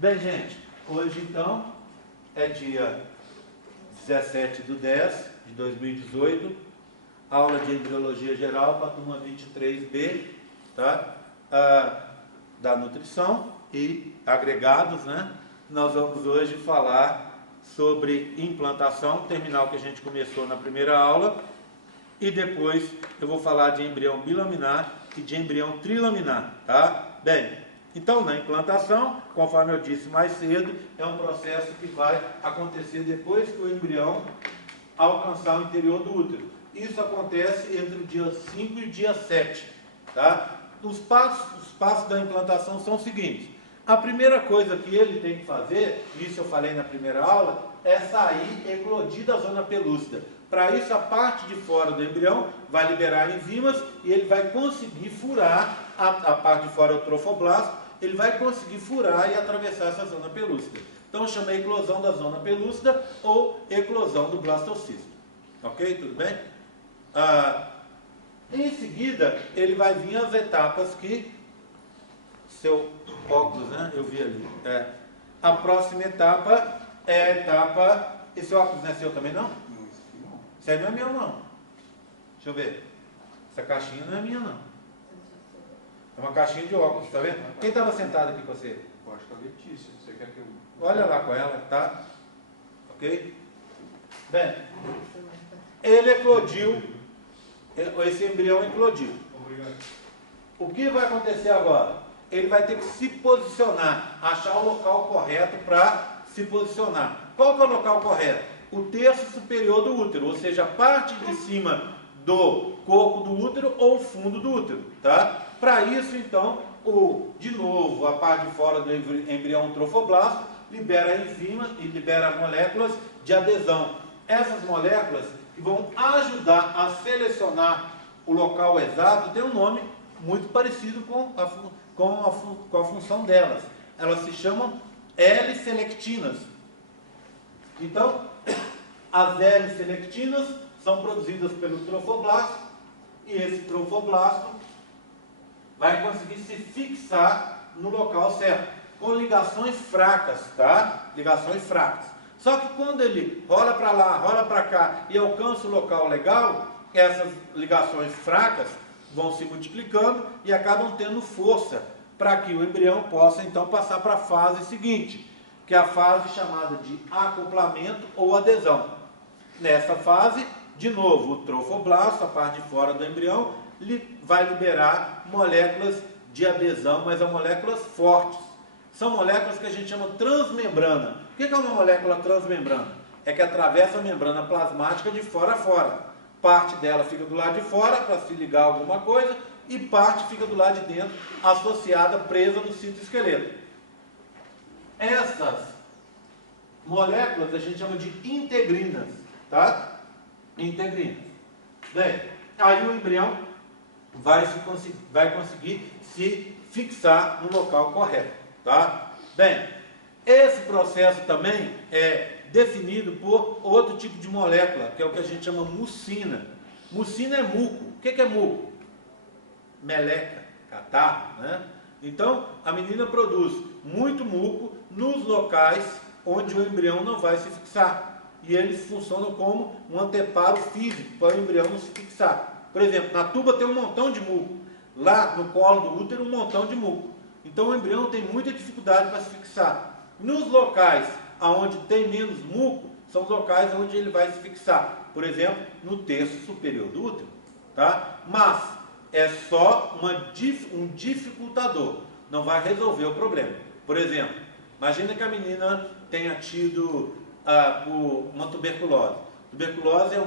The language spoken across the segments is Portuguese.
Bem, gente, hoje então é dia 17/10/2018, aula de embriologia geral para a turma 23B, tá? Da nutrição e agregados, né? Nós vamos hoje falar sobre implantação, terminal que a gente começou na primeira aula, e depois eu vou falar de embrião bilaminar e de embrião trilaminar, tá? Bem, então na implantação, conforme eu disse mais cedo, é um processo que vai acontecer depois que o embrião alcançar o interior do útero. Isso acontece entre o dia 5 e o dia 7, tá? Os passos da implantação são os seguintes. A primeira coisa que ele tem que fazer, isso eu falei na primeira aula, é sair, eclodir da zona pelúcida. Para isso, a parte de fora do embrião vai liberar enzimas e ele vai conseguir furar a parte de fora do trofoblasto, ele vai conseguir furar e atravessar essa zona pelúcida. Então, eu chamei eclosão da zona pelúcida ou eclosão do blastocisto. Ok? Tudo bem? Em seguida, ele vai vir as etapas que... Seu óculos, né? Eu vi ali. A próxima etapa é a etapa... Esse óculos não é seu também, não? Isso aí não é meu, não. Deixa eu ver. Essa caixinha não é minha, não. É uma caixinha de óculos, tá vendo? Quem estava sentado aqui com você? Eu acho que é a Letícia. Você quer que eu... Olha lá com ela, tá? Ok? Bem, ele eclodiu. Esse embrião eclodiu. Obrigado. O que vai acontecer agora? Ele vai ter que se posicionar, achar o local correto para se posicionar. Qual que é o local correto? O terço superior do útero, ou seja, a parte de cima do corpo do útero ou o fundo do útero, tá? Para isso, então, de novo, a parte de fora do embrião trofoblasto libera enzimas e libera moléculas de adesão. Essas moléculas que vão ajudar a selecionar o local exato, tem um nome muito parecido com a função delas. Elas se chamam L-selectinas. Então, as L-selectinas são produzidas pelo trofoblasto e esse trofoblasto vai conseguir se fixar no local certo, com ligações fracas, tá? Ligações fracas. Só que quando ele rola para lá, rola para cá e alcança o local legal, essas ligações fracas vão se multiplicando e acabam tendo força para que o embrião possa então passar para a fase seguinte, que é a fase chamada de acoplamento ou adesão. Nessa fase, de novo, o trofoblasto, a parte de fora do embrião, vai liberar moléculas de adesão, mas são moléculas fortes. São moléculas que a gente chama transmembrana. O que é uma molécula transmembrana? É que atravessa a membrana plasmática de fora a fora. Parte dela fica do lado de fora para se ligar a alguma coisa e parte fica do lado de dentro, associada, presa no citoesqueleto. Essas moléculas a gente chama de integrinas, tá? Integrinas. Bem, aí o embrião vai conseguir se fixar no local correto, tá? Bem, esse processo também é definido por outro tipo de molécula, que é o que a gente chama mucina. Mucina é muco. O que é muco? Meleca, catarro, né? Então, a menina produz muito muco nos locais onde o embrião não vai se fixar. E eles funcionam como um anteparo físico para o embrião não se fixar. Por exemplo, na tuba tem um montão de muco. Lá no colo do útero, um montão de muco. Então, o embrião tem muita dificuldade para se fixar. Nos locais onde tem menos muco, são os locais onde ele vai se fixar. Por exemplo, no terço superior do útero. Tá? Mas é só um dificultador. Não vai resolver o problema. Por exemplo, imagina que a menina tenha tido uma tuberculose. Tuberculose é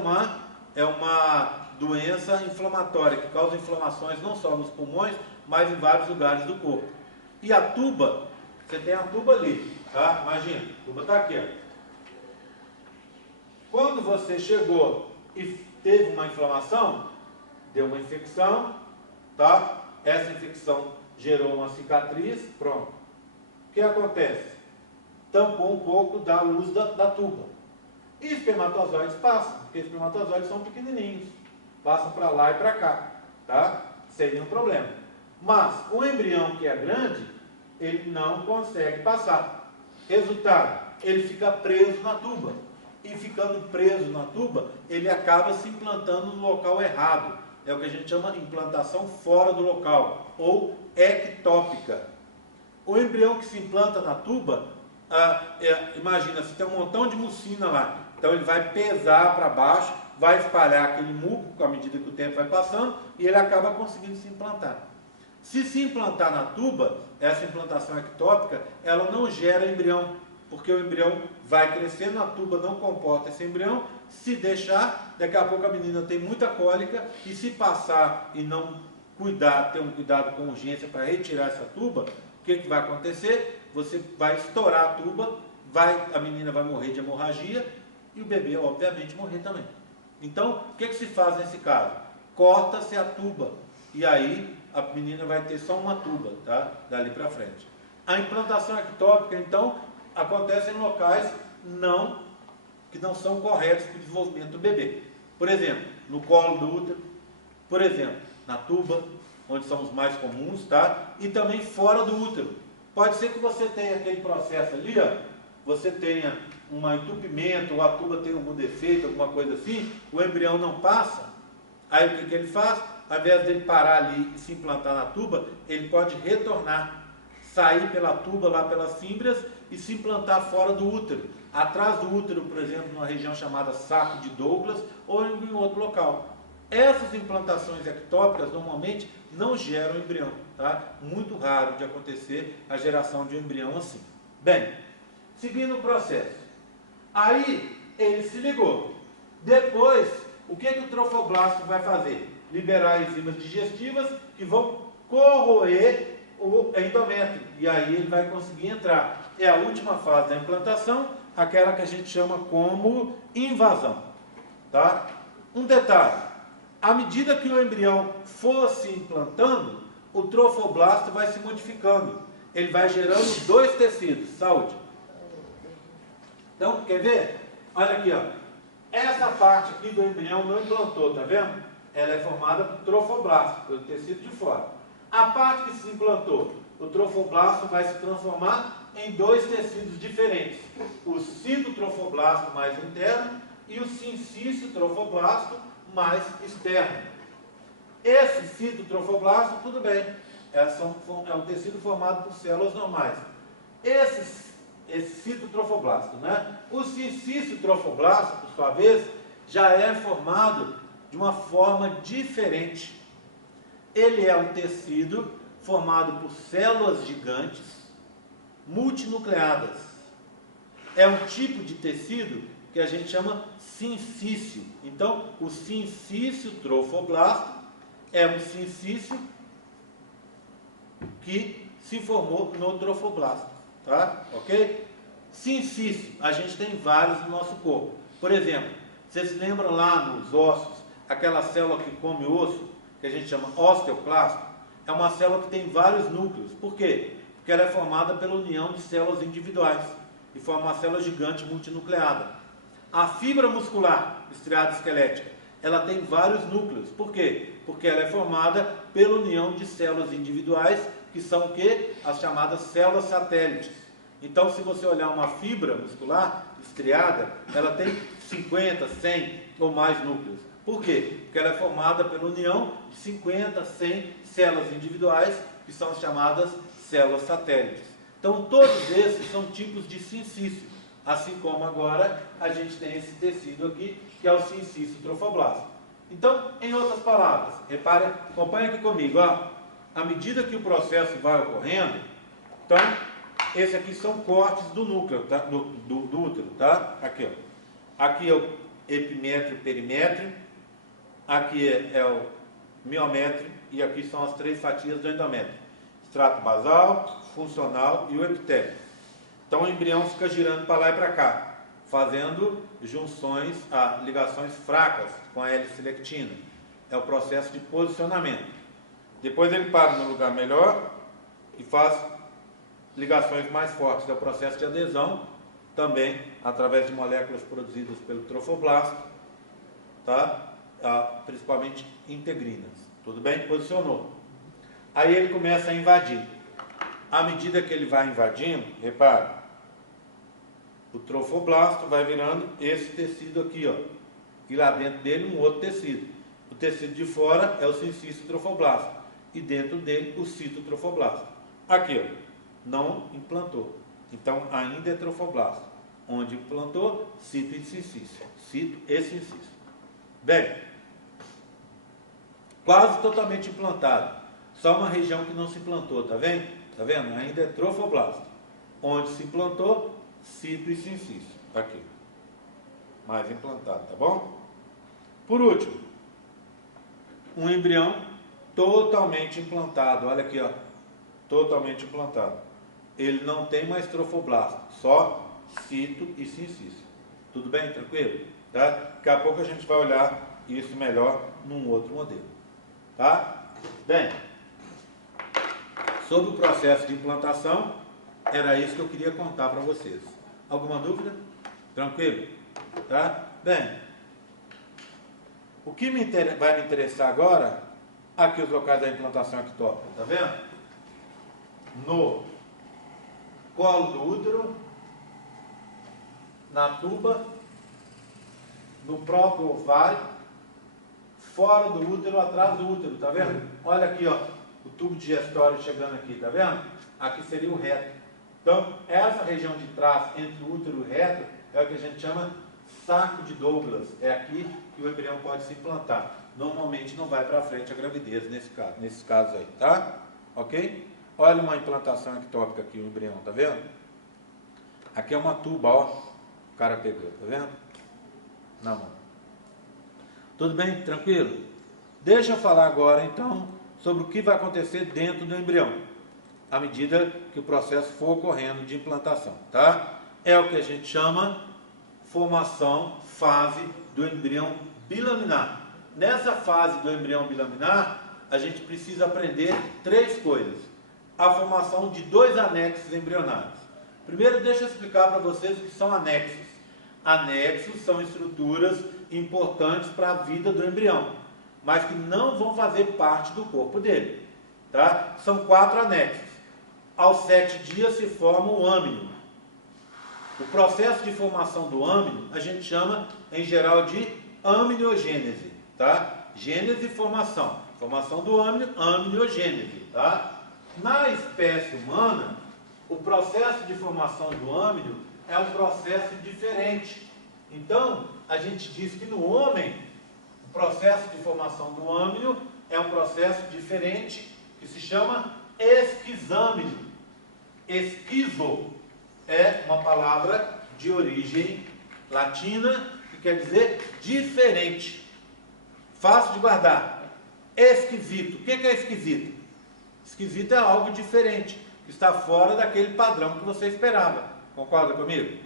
uma doença inflamatória que causa inflamações não só nos pulmões, mas em vários lugares do corpo. E a tuba, você tem a tuba ali, tá? Imagina, a tuba está aqui, ó. Quando você chegou e teve uma inflamação, deu uma infecção, tá? Essa infecção gerou uma cicatriz, pronto. O que acontece? Tampou um pouco da luz da tuba. E espermatozoides passam, porque espermatozoides são pequenininhos. Passam para lá e para cá, tá? Sem nenhum problema. Mas o embrião que é grande, ele não consegue passar. Resultado, ele fica preso na tuba. E ficando preso na tuba, ele acaba se implantando no local errado. É o que a gente chama de implantação fora do local, ou ectópica. O embrião que se implanta na tuba, imagina, se tem um montão de mucina lá, então ele vai pesar para baixo, vai espalhar aquele muco à medida que o tempo vai passando, e ele acaba conseguindo se implantar. Se implantar na tuba, essa implantação ectópica, ela não gera embrião, porque o embrião vai crescer na tuba, não comporta esse embrião. Se deixar, daqui a pouco a menina tem muita cólica, e se passar e não cuidar, ter um cuidado com urgência para retirar essa tuba, o que vai acontecer? Você vai estourar a tuba, a menina vai morrer de hemorragia, e o bebê, obviamente, morrer também. Então, o que se faz nesse caso? Corta-se a tuba, e aí a menina vai ter só uma tuba, tá? Dali para frente. A implantação ectópica, então, acontece em locais que não são corretos para o desenvolvimento do bebê. Por exemplo, no colo do útero, por exemplo, na tuba, onde são os mais comuns, tá? E também fora do útero. Pode ser que você tenha aquele processo ali, ó, você tenha um entupimento, ou a tuba tem algum defeito, alguma coisa assim, o embrião não passa, aí o que ele faz? Ao invés dele parar ali e se implantar na tuba, ele pode retornar, sair pela tuba, lá pelas fímbrias, e se implantar fora do útero, atrás do útero, por exemplo, numa região chamada saco de Douglas, ou em outro local. Essas implantações ectópicas normalmente não geram embrião, tá? Muito raro de acontecer a geração de um embrião assim. Bem, seguindo o processo. Aí ele se ligou. Depois, o que o trofoblasto vai fazer? Liberar enzimas digestivas que vão corroer o endométrio. E aí ele vai conseguir entrar. É a última fase da implantação, aquela que a gente chama como invasão. Tá? Um detalhe. À medida que o embrião for se implantando, o trofoblasto vai se modificando. Ele vai gerando dois tecidos. Saúde. Então, quer ver? Olha aqui, ó. Essa parte aqui do embrião não implantou, tá vendo? Ela é formada por trofoblasto, pelo tecido de fora. A parte que se implantou, o trofoblasto vai se transformar em dois tecidos diferentes. O citotrofoblasto mais interno e o sincício trofoblasto mais externo. Esse citotrofoblasto, tudo bem, é um tecido formado por células normais. Esse citotrofoblasto, né? O sincício trofoblasto, por sua vez, já é formado de uma forma diferente. Ele é um tecido formado por células gigantes multinucleadas. É um tipo de tecido que a gente chama sincício. Então, o sincício trofoblasto é um sincício que se formou no trofoblasto, tá? Ok? Sincício, a gente tem vários no nosso corpo. Por exemplo, vocês se lembram lá nos ossos, aquela célula que come osso, que a gente chama osteoclasto, é uma célula que tem vários núcleos. Por quê? Porque ela é formada pela união de células individuais e forma uma célula gigante multinucleada. A fibra muscular estriada esquelética, ela tem vários núcleos. Por quê? Porque ela é formada pela união de células individuais, que são o quê? As chamadas células satélites. Então, se você olhar uma fibra muscular estriada, ela tem 50, 100 ou mais núcleos. Por quê? Porque ela é formada pela união de 50, 100 células individuais, que são as chamadas células satélites. Então, todos esses são tipos de sincício. Assim como agora a gente tem esse tecido aqui, que é o sincício trofoblasto. Então, em outras palavras, repare, acompanhe aqui comigo, ó. À medida que o processo vai ocorrendo, então, esses aqui são cortes do núcleo, tá? do útero, tá? Aqui, ó. Aqui é o epimétrio, perimétrio, aqui é o miométrio, e aqui são as três fatias do endométrio: extrato basal, funcional e o epitélio. Então o embrião fica girando para lá e para cá, fazendo junções, ligações fracas com a L-selectina. É o processo de posicionamento. Depois ele para no lugar melhor e faz ligações mais fortes. É o processo de adesão, também através de moléculas produzidas pelo trofoblasto, tá? Principalmente integrinas. Tudo bem? Posicionou. Aí ele começa a invadir. à medida que ele vai invadindo, repare, o trofoblasto vai virando esse tecido aqui, ó, e lá dentro dele um outro tecido. O tecido de fora é o sincício trofoblasto e dentro dele o citotrofoblasto. Aqui, ó, não implantou. Então ainda é trofoblasto. Onde implantou, cito e sincício. Cito e sincício. Bem, quase totalmente implantado. Só uma região que não se implantou, tá vendo? Tá vendo? Ainda é trofoblasto. Onde se implantou, cito e sincício. Aqui. Mais implantado, tá bom? Por último, um embrião totalmente implantado. Olha aqui, ó. Totalmente implantado. Ele não tem mais trofoblasto, só cito e sincício. Tudo bem? Tranquilo? Tá? Daqui a pouco a gente vai olhar isso melhor num outro modelo. Tá? Bem, sobre o processo de implantação, era isso que eu queria contar para vocês. Alguma dúvida? Tranquilo? Tá? Bem, o que vai me interessar agora, aqui os locais da implantação ectópica, tá vendo? No colo do útero, na tuba, no próprio ovário, fora do útero, atrás do útero, tá vendo? Olha aqui, ó, o tubo digestório chegando aqui, tá vendo? Aqui seria o reto. Então, essa região de trás, entre o útero e o reto, é o que a gente chama saco de Douglas. É aqui que o embrião pode se implantar. Normalmente não vai para frente a gravidez nesses casos aí, tá? Ok? Olha uma implantação ectópica aqui, o embrião, tá vendo? Aqui é uma tuba, ó. O cara pegou, tá vendo? Na mão. Tudo bem? Tranquilo? Deixa eu falar agora, então, sobre o que vai acontecer dentro do embrião, à medida que o processo for ocorrendo de implantação, tá? É o que a gente chama formação, fase do embrião bilaminar. Nessa fase do embrião bilaminar, a gente precisa aprender 3 coisas. A formação de 2 anexos embrionários. Primeiro, deixa eu explicar para vocês o que são anexos. Anexos são estruturas importantes para a vida do embrião, mas que não vão fazer parte do corpo dele. Tá? São 4 anexos. Aos 7 dias se forma o âmino. O processo de formação do âmino a gente chama, em geral, de amniogênese. Tá? Gênese e formação. Formação do âmino, amniogênese. Tá? Na espécie humana, o processo de formação do âmino é um processo diferente. Então, a gente diz que no homem, o processo de formação do âmino é um processo diferente, que se chama esquizâmino. Esquizo é uma palavra de origem latina, que quer dizer diferente. Fácil de guardar. Esquisito. O que é esquisito? Esquisito é algo diferente, que está fora daquele padrão que você esperava. Concorda comigo?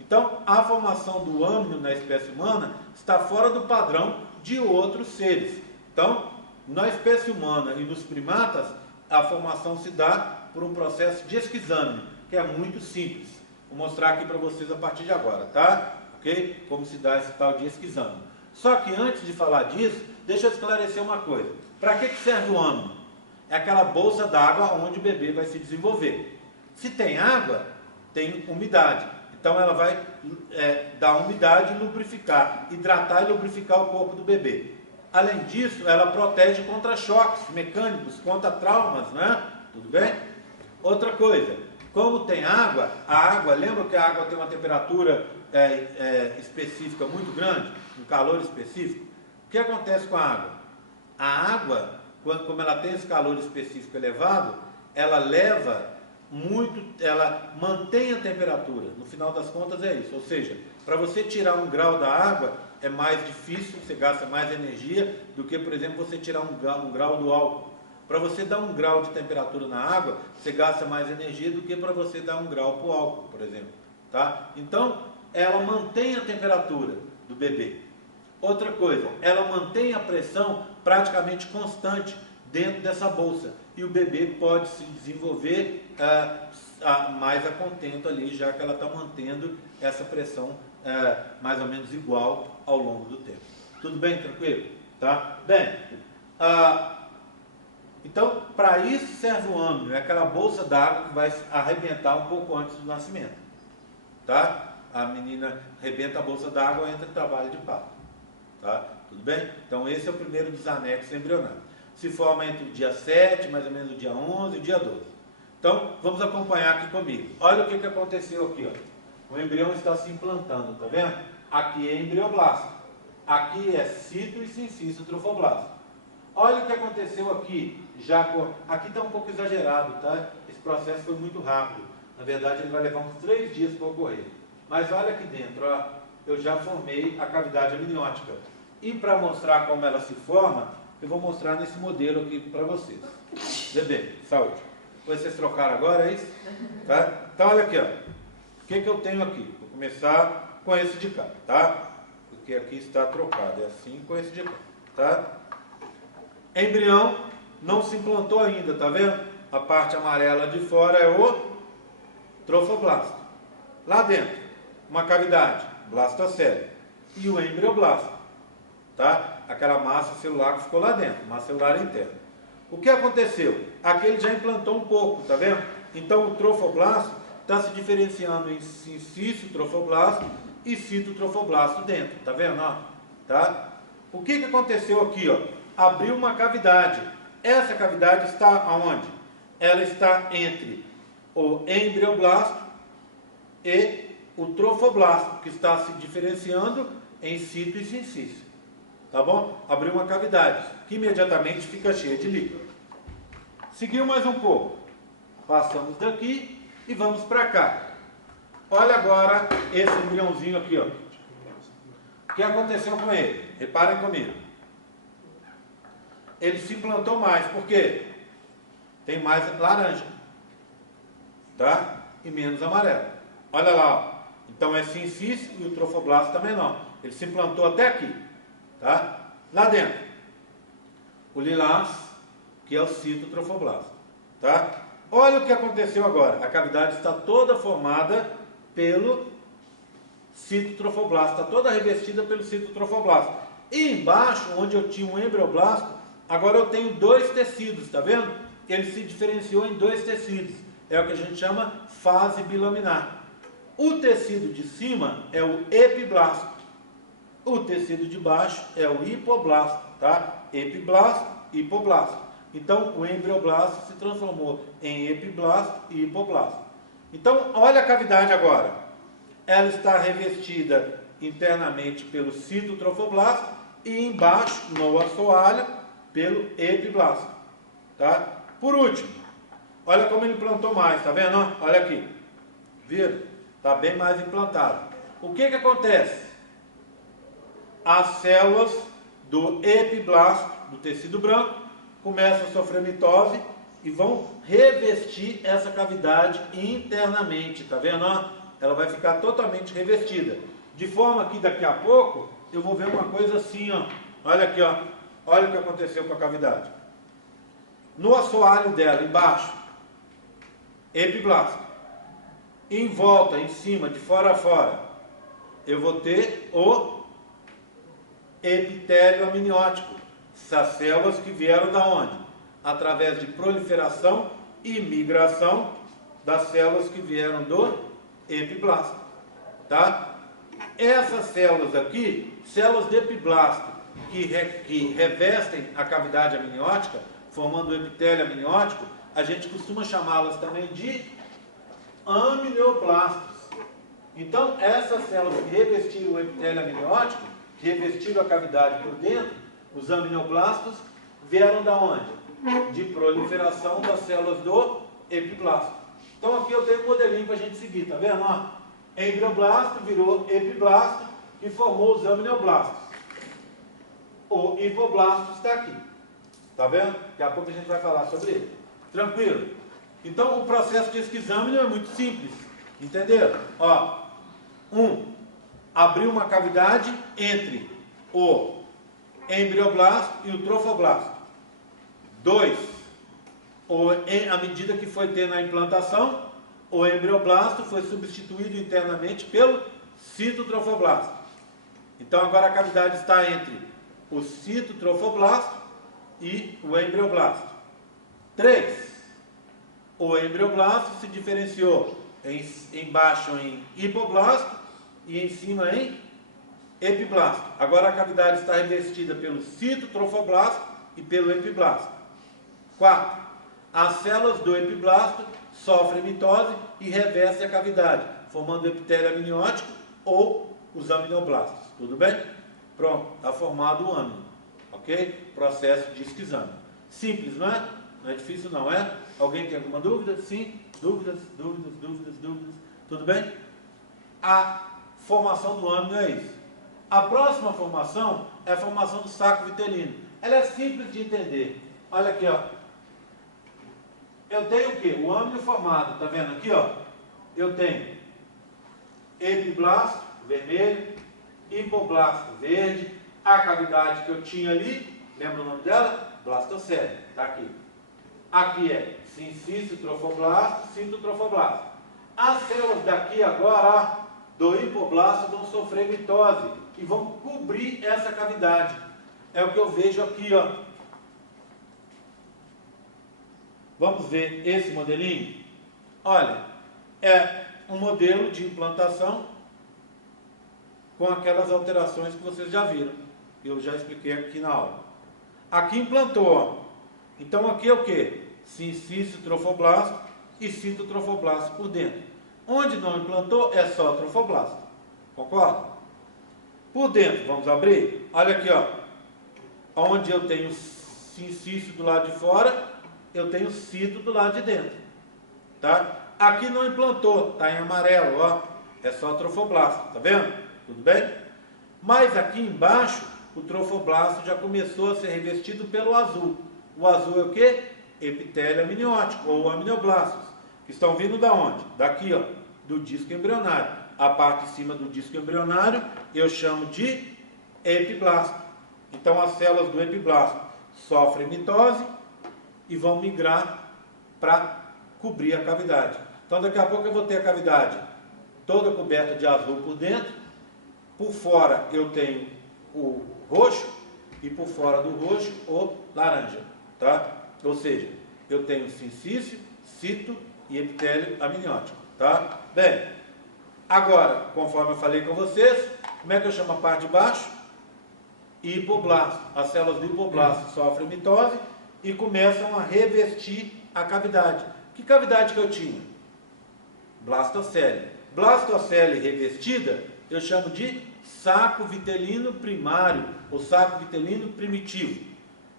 Então, a formação do âmino na espécie humana está fora do padrão de outros seres. Então, na espécie humana e nos primatas, a formação se dá por um processo de esquizâmino, que é muito simples. Vou mostrar aqui para vocês a partir de agora, tá? Ok? Como se dá esse tal de esquizâmino. Só que antes de falar disso, deixa eu esclarecer uma coisa. Para que serve o âmino? É aquela bolsa d'água onde o bebê vai se desenvolver. Se tem água, tem umidade. Então ela vai dar umidade e lubrificar, hidratar e lubrificar o corpo do bebê. Além disso, ela protege contra choques mecânicos, contra traumas, né? Tudo bem? Outra coisa, como tem água, a água, lembra que a água tem uma temperatura específica muito grande, um calor específico? O que acontece com a água? A água, como ela tem esse calor específico elevado, ela mantém a temperatura. No final das contas é isso. Ou seja, para você tirar 1 grau da água é mais difícil, você gasta mais energia do que, por exemplo, você tirar 1 grau do álcool. Para você dar 1 grau de temperatura na água, você gasta mais energia do que para você dar 1 grau para o álcool, por exemplo. Tá? Então, ela mantém a temperatura do bebê. Outra coisa, ela mantém a pressão praticamente constante dentro dessa bolsa. E o bebê pode se desenvolver mais a contento ali, já que ela está mantendo essa pressão mais ou menos igual ao longo do tempo. Tudo bem? Tranquilo? Tá? Bem, Então, para isso serve o âmbito, é aquela bolsa d'água que vai arrebentar um pouco antes do nascimento. Tá? A menina arrebenta a bolsa d'água e entra em trabalho de parto. Tá? Tudo bem? Então, esse é o primeiro dos anexos embrionários. Se forma entre o dia 7, mais ou menos o dia 11 e o dia 12. Então, vamos acompanhar aqui comigo. Olha o que aconteceu aqui. Ó. O embrião está se implantando, tá vendo? Aqui é embrioblasto. Aqui é cito e sincício trofoblasto. Olha o que aconteceu aqui. Aqui está um pouco exagerado, tá? Esse processo foi muito rápido. Na verdade, ele vai levar uns 3 dias para ocorrer. Mas olha aqui dentro, ó, eu já formei a cavidade amniótica. E para mostrar como ela se forma, eu vou mostrar nesse modelo aqui para vocês. Bebê, saúde. Vocês trocaram agora, é isso? Tá? Então, olha aqui, ó. O que eu tenho aqui? Vou começar com esse de cá, tá? Porque aqui está trocado. É assim com esse de cá, tá? Embrião não se implantou ainda, tá vendo? A parte amarela de fora é o trofoblasto. Lá dentro, uma cavidade, blastocele. E o embrioblasto, tá? Aquela massa celular que ficou lá dentro, massa celular interna. O que aconteceu? Aqui ele já implantou um pouco, tá vendo? Então o trofoblasto está se diferenciando em sincício trofoblasto e citotrofoblasto dentro, tá vendo? Ó, tá? O que aconteceu aqui? Ó? Abriu uma cavidade. Essa cavidade está aonde? Ela está entre o embrioblasto e o trofoblasto, que está se diferenciando em cito e sincício. Tá bom? Abriu uma cavidade, que imediatamente fica cheia de líquido. Seguiu mais um pouco. Passamos daqui e vamos para cá. Olha agora esse embriãozinho aqui, ó. O que aconteceu com ele? Reparem comigo. Ele se implantou mais, por quê? Tem mais laranja, tá? E menos amarelo. Olha lá, ó. Então é sincício e o trofoblasto também não. Ele se implantou até aqui, tá? Lá dentro, o lilás, que é o citotrofoblasto, tá? Olha o que aconteceu agora. A cavidade está toda formada pelo citotrofoblasto, está toda revestida pelo citotrofoblasto. E embaixo, onde eu tinha um embrioblasto, agora eu tenho 2 tecidos, tá vendo? Ele se diferenciou em 2 tecidos. É o que a gente chama fase bilaminar. O tecido de cima é o epiblasto. O tecido de baixo é o hipoblasto, tá? Epiblasto, hipoblasto. Então, o embrioblasto se transformou em epiblasto e hipoblasto. Então, olha a cavidade agora. Ela está revestida internamente pelo citotrofoblasto e embaixo, no assoalho, pelo epiblasto, tá? Por último, olha como ele implantou mais, tá vendo? Olha aqui, viram? Está bem mais implantado. O que acontece? As células do epiblasto, do tecido branco, começam a sofrer mitose e vão revestir essa cavidade internamente, tá vendo? Ela vai ficar totalmente revestida, de forma que daqui a pouco eu vou ver uma coisa assim, ó. Olha aqui, ó. Olha o que aconteceu com a cavidade. No assoalho dela, embaixo, epiblasto. Em volta, em cima, de fora a fora, eu vou ter o epitélio amniótico. Essas células que vieram da onde? Através de proliferação e migração das células que vieram do epiblasto. Tá? Essas células aqui, células de epiblasto, que revestem a cavidade amniótica, formando o epitélio amniótico, a gente costuma chamá-las também de amnioblastos. Então, essas células que revestiram o epitélio amniótico, que revestiram a cavidade por dentro, os amnioblastos, vieram da onde? De proliferação das células do epiblasto. Então, aqui eu tenho um modelinho para a gente seguir, tá vendo? Embrioblasto virou epiblasto e formou os amnioblastos. O hipoblasto está aqui. Tá vendo? Daqui a pouco a gente vai falar sobre ele. Tranquilo? Então, o processo de esquizâmino é muito simples. Entenderam? Abriu uma cavidade entre o embrioblasto e o trofoblasto. 2. À medida que foi tendo a implantação, o embrioblasto foi substituído internamente pelo citotrofoblasto. Então, agora a cavidade está entre o citotrofoblasto e o embrioblasto. 3. O embrioblasto se diferenciou embaixo em hipoblasto e em cima em epiblasto. Agora a cavidade está revestida pelo citotrofoblasto e pelo epiblasto. 4. As células do epiblasto sofrem mitose e revestem a cavidade, formando o epitélio amniótico ou os aminoblastos. Tudo bem? Pronto, está formado o âmino. Ok? Processo de disco-exame. Simples, não é? Não é difícil, não é? Alguém tem alguma dúvida? Sim? Dúvidas? Tudo bem? A formação do âmino é isso. A próxima formação é a formação do saco vitelino. Ela é simples de entender. Olha aqui, ó. Eu tenho o quê? O âmino formado, tá vendo aqui, ó? Eu tenho epiblasto, vermelho, hipoblasto, verde, a cavidade que eu tinha ali, lembra o nome dela? Blastocele, tá aqui. Aqui é sincício-trofoblasto, citotrofoblasto. As células daqui agora, ó, do hipoblasto vão sofrer mitose e vão cobrir essa cavidade. É o que eu vejo aqui, ó. Vamos ver esse modelinho? Olha, é um modelo de implantação com aquelas alterações que vocês já viram. Eu já expliquei aqui na aula. Aqui implantou, ó. Então aqui é o que? Sincício-trofoblasto e citotrofoblasto por dentro. Onde não implantou é só trofoblasto. Concorda? Por dentro, vamos abrir? Olha aqui, ó. Onde eu tenho sincício do lado de fora, eu tenho cito do lado de dentro. Tá? Aqui não implantou, tá em amarelo, ó. É só trofoblasto, tá vendo? Tudo bem? Mas aqui embaixo, o trofoblasto já começou a ser revestido pelo azul. O azul é o quê? Epitélio amniótico, ou aminoblastos, que estão vindo da onde? Daqui, ó, do disco embrionário. A parte de cima do disco embrionário eu chamo de epiblasto. Então as células do epiblasto sofrem mitose e vão migrar para cobrir a cavidade. Então daqui a pouco eu vou ter a cavidade toda coberta de azul por dentro. Por fora eu tenho o roxo e por fora do roxo o laranja, tá? Ou seja, eu tenho sincício, cito e epitélio amniótico, tá? Bem, agora, conforme eu falei com vocês, como é que eu chamo a parte de baixo? Hipoblasto. As células do hipoblasto sofrem mitose e começam a revestir a cavidade. Que cavidade que eu tinha? Blastocele. Blastocele revestida, eu chamo de saco vitelino primário, ou saco vitelino primitivo.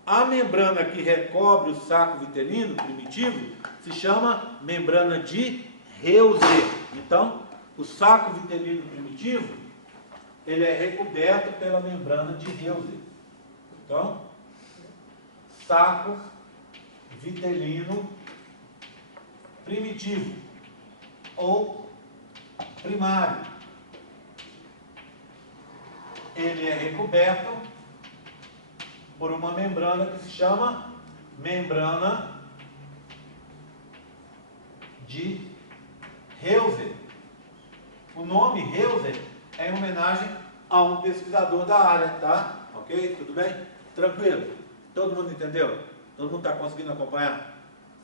A membrana que recobre o saco vitelino primitivo se chama membrana de Heuser. Então, o saco vitelino primitivo, ele é recoberto pela membrana de Heuser. Então, saco vitelino primitivo ou primário. Ele é recoberto por uma membrana que se chama membrana de Heuser. O nome Heuser é em homenagem a um pesquisador da área, tá? Ok? Tudo bem? Tranquilo? Todo mundo entendeu? Todo mundo está conseguindo acompanhar?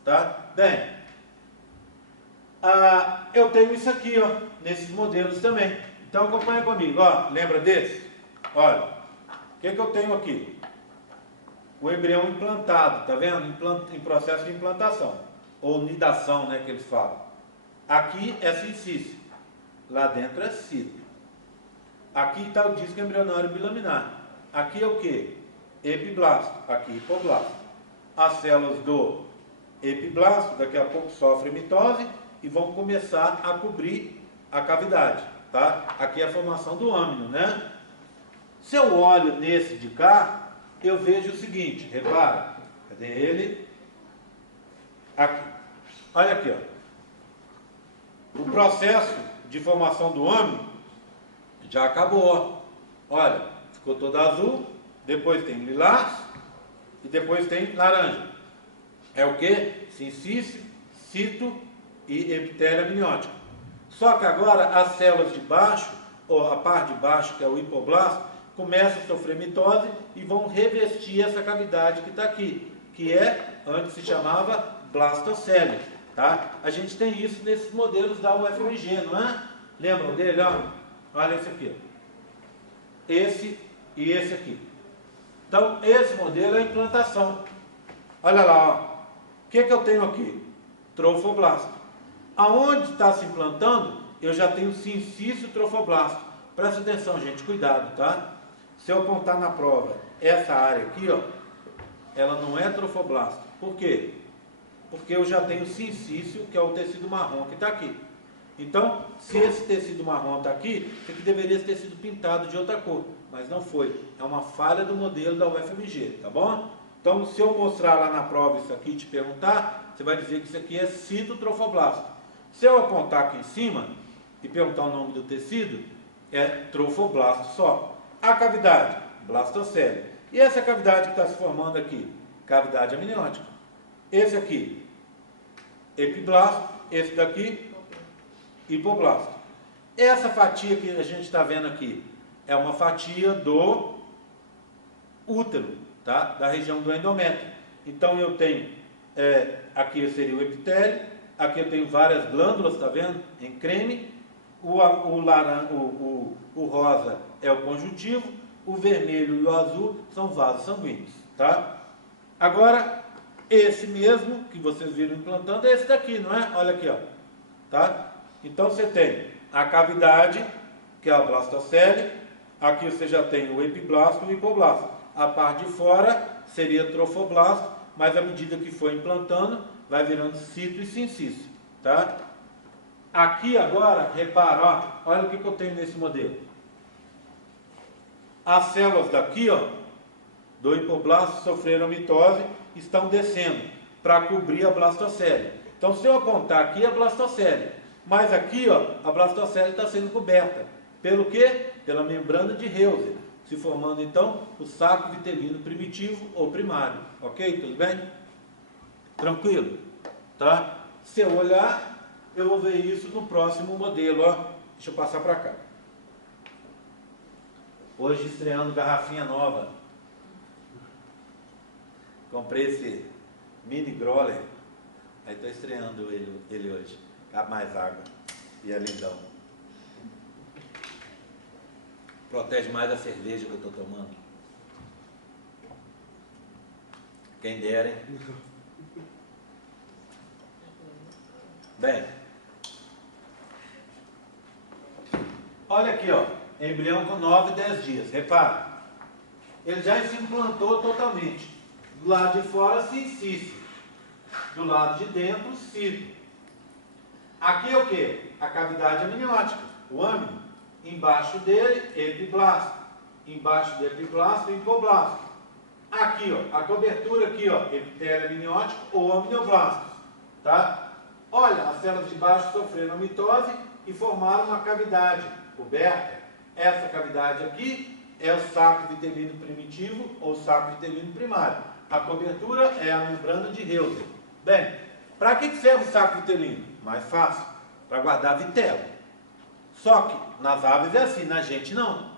Tá? Bem, eu tenho isso aqui, ó, nesses modelos também. Então acompanha comigo, ó. Lembra desse? Olha, o que eu tenho aqui? O embrião implantado, tá vendo? Em processo de implantação, ou nidação, né, que eles falam. Aqui é sincício, lá dentro é cito. Aqui está o disco embrionário bilaminar. Aqui é o que? Epiblasto, aqui hipoblasto. As células do epiblasto daqui a pouco sofrem mitose e vão começar a cobrir a cavidade, tá? Aqui é a formação do âmino, né? Se eu olho nesse de cá, eu vejo o seguinte, repara, cadê ele? Aqui. Olha aqui, ó. O processo de formação do âmino já acabou, ó. Olha, ficou todo azul, depois tem lilás e depois tem laranja. É o que? Sincício, cito e epitélio amniótico. Só que agora as células de baixo, ou a parte de baixo, que é o hipoblasto, começam a sofrer mitose e vão revestir essa cavidade que está aqui, que antes se chamava blastocele, tá? A gente tem isso nesses modelos da UFMG, não é? Lembram dele? Ó? Olha esse aqui. Esse e esse aqui. Então, esse modelo é a implantação. Olha lá, ó. O que eu tenho aqui? Trofoblasto. Aonde está se implantando, eu já tenho sincício trofoblasto. Presta atenção, gente, cuidado, tá? Se eu apontar na prova essa área aqui, ó, ela não é trofoblasto. Por quê? Porque eu já tenho sincício, que é o tecido marrom que está aqui. Então, se esse tecido marrom está aqui, isso aqui deveria ter sido pintado de outra cor, mas não foi. É uma falha do modelo da UFMG, tá bom? Então, se eu mostrar lá na prova isso aqui e te perguntar, você vai dizer que isso aqui é citotrofoblasto. Se eu apontar aqui em cima e perguntar o nome do tecido, é trofoblasto só. A cavidade, blastocele. E essa cavidade que está se formando aqui? Cavidade amniótica. Esse aqui, epiblasto. Esse daqui, hipoblasto. Essa fatia que a gente está vendo aqui é uma fatia do útero, tá? Da região do endométrio. Então eu tenho, aqui seria o epitélio, aqui eu tenho várias glândulas, tá vendo? Em creme. O rosa é o conjuntivo, o vermelho e o azul são vasos sanguíneos, tá? Agora, esse mesmo que vocês viram implantando é esse daqui, não é? Olha aqui, ó, tá? Então você tem a cavidade, que é a blastocele, aqui você já tem o epiblasto e o hipoblasto. A parte de fora seria trofoblasto, mas à medida que for implantando, vai virando cito e sincício, tá? Aqui agora, repara, ó, olha o que eu tenho nesse modelo. As células daqui, ó, do hipoblasto sofreram mitose, estão descendo para cobrir a blastocele. Então, se eu apontar aqui, é a blastocele. Mas aqui, ó, a blastocele está sendo coberta. Pelo quê? Pela membrana de Heuser, se formando, então, o saco vitelino primitivo ou primário. Ok? Tudo bem? Tranquilo? Tá? Se eu olhar, eu vou ver isso no próximo modelo, ó. Deixa eu passar para cá. Hoje estreando garrafinha nova. Comprei esse mini growler. Aí estou estreando ele hoje. Cabe mais água. E é lindão. Protege mais a cerveja que eu estou tomando. Quem dera, hein? Bem. Olha aqui, ó. Embrião com 9 e 10 dias. Repara. Ele já se implantou totalmente. Do lado de fora, sincício. Do lado de dentro, cito. Aqui é o que? A cavidade amniótica, o âmino. Embaixo dele, epiblasto. Embaixo do epiblasto, hipoblasto. Aqui, ó, a cobertura aqui, ó, epitélio amniótico ou amnioblastos. Tá? Olha, as células de baixo sofreram mitose e formaram uma cavidade coberta. Essa cavidade aqui é o saco vitelino primitivo ou saco vitelino primário. A cobertura é a membrana de Heuser. Bem, para que serve o saco vitelino? Mais fácil, para guardar vitelo. Só que nas aves é assim, na gente não.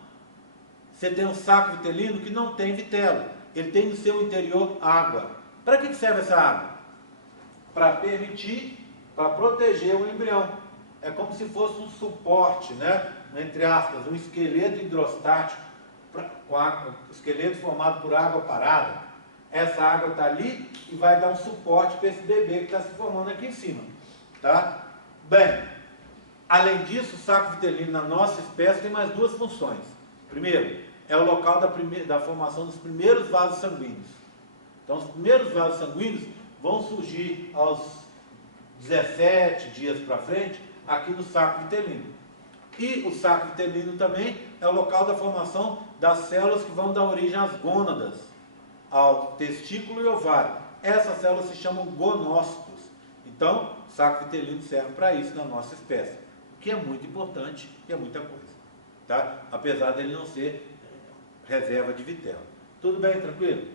Você tem um saco vitelino que não tem vitelo. Ele tem no seu interior água. Para que serve essa água? Para permitir, para proteger o embrião. É como se fosse um suporte, né? Entre aspas, um esqueleto hidrostático, esqueleto formado por água parada. Essa água está ali e vai dar um suporte para esse bebê que está se formando aqui em cima. Tá? Bem, além disso, o saco vitelino na nossa espécie tem mais duas funções. Primeiro, é o local da formação dos primeiros vasos sanguíneos. Então, os primeiros vasos sanguíneos vão surgir aos 17 dias para frente, aqui no saco vitelino. E o saco vitelino também é o local da formação das células que vão dar origem às gônadas, ao testículo e ovário. Essas células se chamam gonócitos. Então, o saco vitelino serve para isso na nossa espécie, o que é muito importante e é muita coisa. Tá? Apesar dele não ser reserva de vitelo. Tudo bem, tranquilo?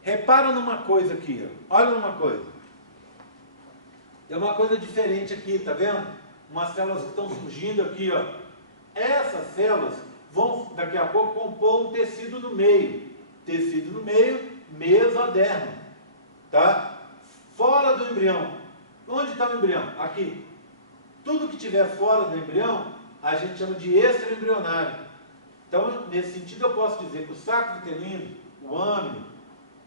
Repara numa coisa aqui, ó. Olha numa coisa. Tem uma coisa diferente aqui, tá vendo? Umas células que estão surgindo aqui, ó. Essas células vão, daqui a pouco, compor um tecido no meio. Tecido no meio, mesodermo. tá? Fora do embrião. Onde está o embrião? Aqui. Tudo que estiver fora do embrião, a gente chama de extraembrionário. Então, nesse sentido, eu posso dizer que o saco vitelino, o âmino,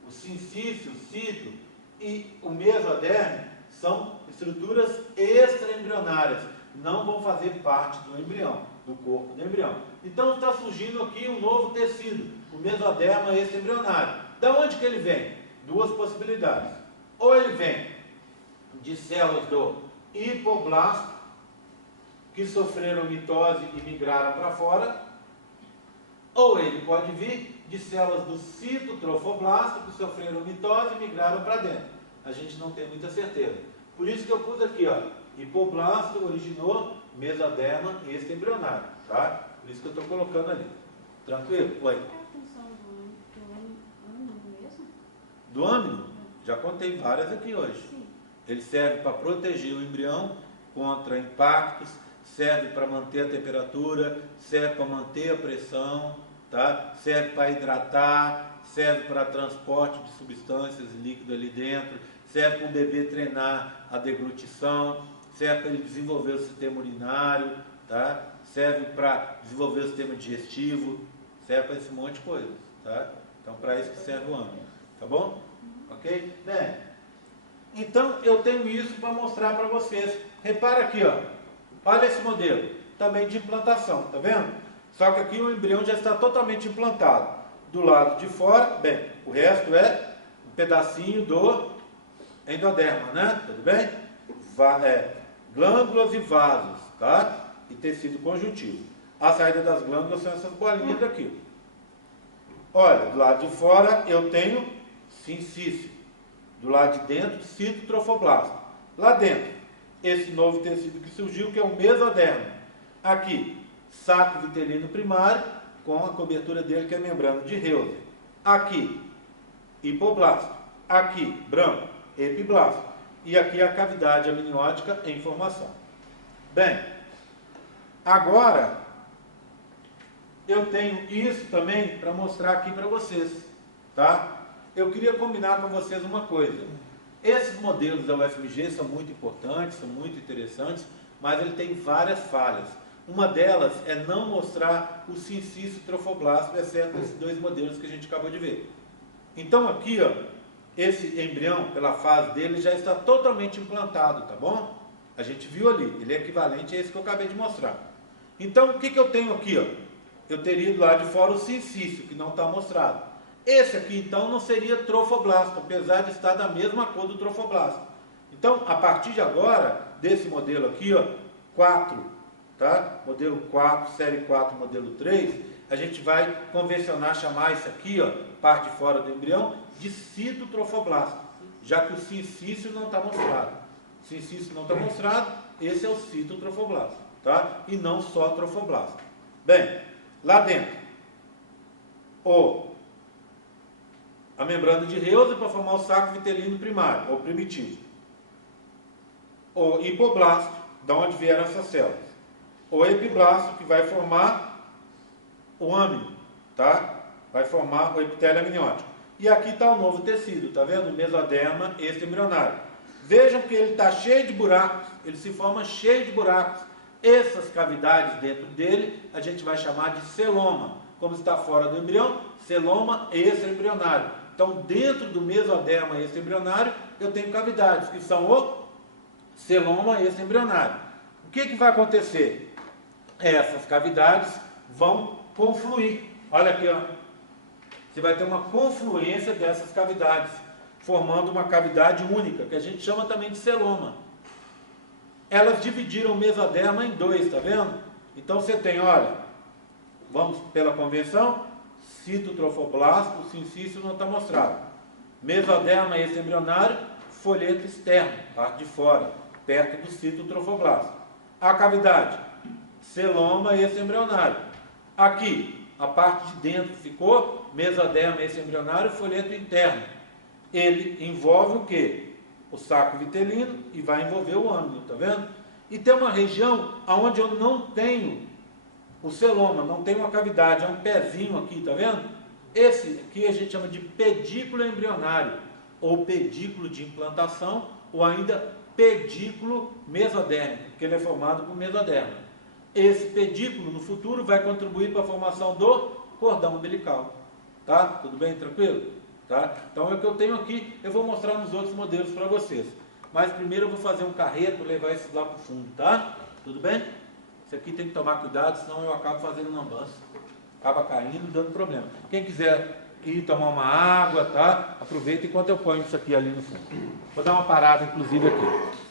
o sincício, o cito e o mesoderme são estruturas extraembrionárias. Não vão fazer parte do embrião, do corpo do embrião. Então, está surgindo aqui um novo tecido, o mesoderma extraembrionário. Da onde que ele vem? Duas possibilidades. Ou ele vem de células do hipoblasto, que sofreram mitose e migraram para fora, ou ele pode vir de células do citotrofoblasto, que sofreram mitose e migraram para dentro. A gente não tem muita certeza. Por isso que eu pus aqui, ó, hipoblasto originou mesoderma extraembrionário, tá? Por isso que eu estou colocando ali. Tranquilo? Oi. Qual é a função do âmino mesmo? Do âmino? Já contei várias aqui hoje. Sim. Ele serve para proteger o embrião contra impactos, serve para manter a temperatura, serve para manter a pressão, tá? Serve para hidratar, serve para transporte de substâncias líquidas ali dentro, serve para o bebê treinar a deglutição, serve para ele desenvolver o sistema urinário, tá? Serve para desenvolver o sistema digestivo, serve para esse monte de coisas, tá? Então, para isso que serve o âmino, tá bom? Ok? Bem, então eu tenho isso para mostrar para vocês. Repara aqui, ó. Olha esse modelo, também de implantação, tá vendo? Só que aqui o embrião já está totalmente implantado. Do lado de fora, bem, o resto é um pedacinho do endoderma, né? Tudo bem? Glândulas e vasos, tá? E tecido conjuntivo. A saída das glândulas são essas bolinhas daqui. Olha, do lado de fora eu tenho sincício. Do lado de dentro, citotrofoblasto. Lá dentro, esse novo tecido que surgiu, que é o mesoderma. Aqui, saco vitelino primário, com a cobertura dele, que é a membrana de Heuser. Aqui, hipoblasto. Aqui, branco, epiblasto. E aqui a cavidade amniótica em formação. Bem, agora, eu tenho isso também para mostrar aqui para vocês, tá? Eu queria combinar com vocês uma coisa. Esses modelos da UFMG são muito importantes, são muito interessantes, mas ele tem várias falhas. Uma delas é não mostrar o sincício trofoblasto, exceto esses dois modelos que a gente acabou de ver. Então aqui, ó, esse embrião, pela fase dele, já está totalmente implantado, tá bom? A gente viu ali, ele é equivalente a esse que eu acabei de mostrar. Então, o que eu tenho aqui, ó? Eu teria do lado de fora o sincício, que não está mostrado. Esse aqui, então, não seria trofoblasto, apesar de estar da mesma cor do trofoblasto. Então, a partir de agora, desse modelo aqui, ó, 4, tá? Modelo 4, série 4, modelo 3, a gente vai convencionar, chamar isso aqui, ó, parte de fora do embrião, de citotrofoblasto, já que o sincício não está mostrado. O sincício não está mostrado, esse é o citotrofoblasto, tá? E não só trofoblasto. Bem, lá dentro, a membrana de Heuser para formar o saco vitelino primário, ou primitivo. O hipoblasto, da onde vieram essas células. O epiblasto, que vai formar o âmino, tá? Vai formar o epitélio amniótico. E aqui está o novo tecido, tá vendo? O mesoderma extraembrionário. Vejam que ele está cheio de buracos, ele se forma cheio de buracos. Essas cavidades dentro dele, a gente vai chamar de celoma. Como está fora do embrião, celoma extraembrionário. Então, dentro do mesoderma extraembrionário, eu tenho cavidades, que são o celoma extraembrionário. O que vai acontecer? Essas cavidades vão confluir. Olha aqui, ó. Você vai ter uma confluência dessas cavidades, formando uma cavidade única, que a gente chama também de celoma. Elas dividiram o mesoderma em dois, tá vendo? Então, você tem, olha, vamos pela convenção, citotrofoblasto, o sincício não está mostrado. Mesoderma extraembrionário, folheto externo, parte de fora, perto do citotrofoblasto. A cavidade, celoma extraembrionário. Aqui, a parte de dentro ficou mesoderma extraembrionário, folheto interno. Ele envolve o quê? O saco vitelino e vai envolver o âmino, tá vendo? E tem uma região onde eu não tenho o celoma, não tem uma cavidade, é um pezinho aqui, tá vendo? Esse aqui a gente chama de pedículo embrionário. ou pedículo de implantação, ou ainda pedículo mesodérmico, porque ele é formado por mesoderma. Esse pedículo, no futuro, vai contribuir para a formação do cordão umbilical. Tá? Tudo bem? Tranquilo? Tá? Então, é o que eu tenho aqui, eu vou mostrar nos outros modelos para vocês. Mas primeiro eu vou fazer um carreto, levar isso lá para o fundo, tá? Tudo bem? Isso aqui tem que tomar cuidado, senão eu acabo fazendo lambança. Acaba caindo, dando problema. Quem quiser ir tomar uma água, tá? Aproveita enquanto eu ponho isso aqui ali no fundo. Vou dar uma parada, inclusive, aqui.